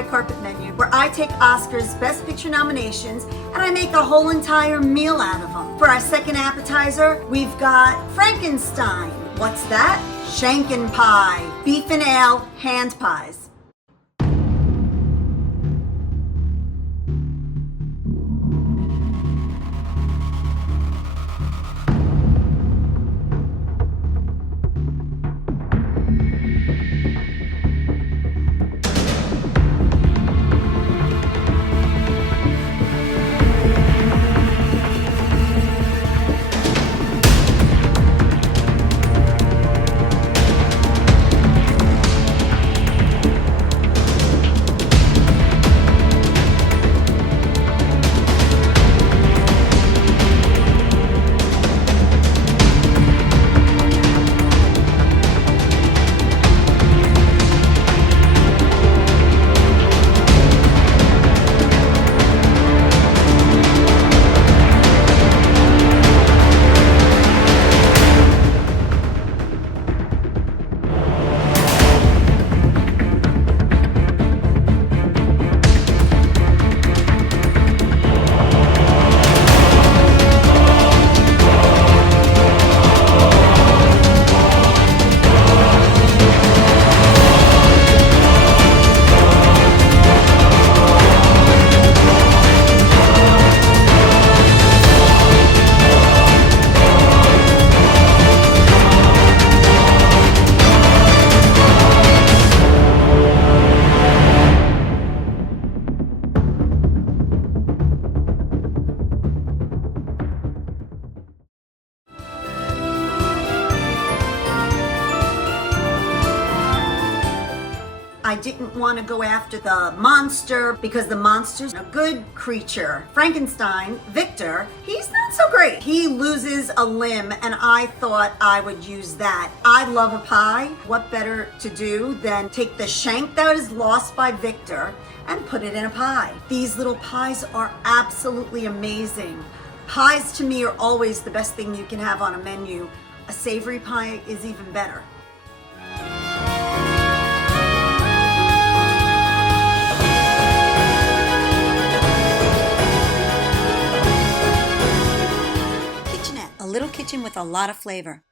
red carpet menu where I take Oscar's Best Picture nominations and I make a whole entire meal out of them. For our second appetizer, we've got Frankenstein. What's that? Shankinpie, beef and ale hand pies. I didn't want to go after the monster because the monster's a good creature. Frankenstein, Victor, he's not so great. He loses a limb and I thought I would use that. I love a pie. What better to do than take the shank that is lost by Victor and put it in a pie. These little pies are absolutely amazing. Pies to me are always the best thing you can have on a menu. A savory pie is even better. KitchAnnette, a little kitchen with a lot of flavor.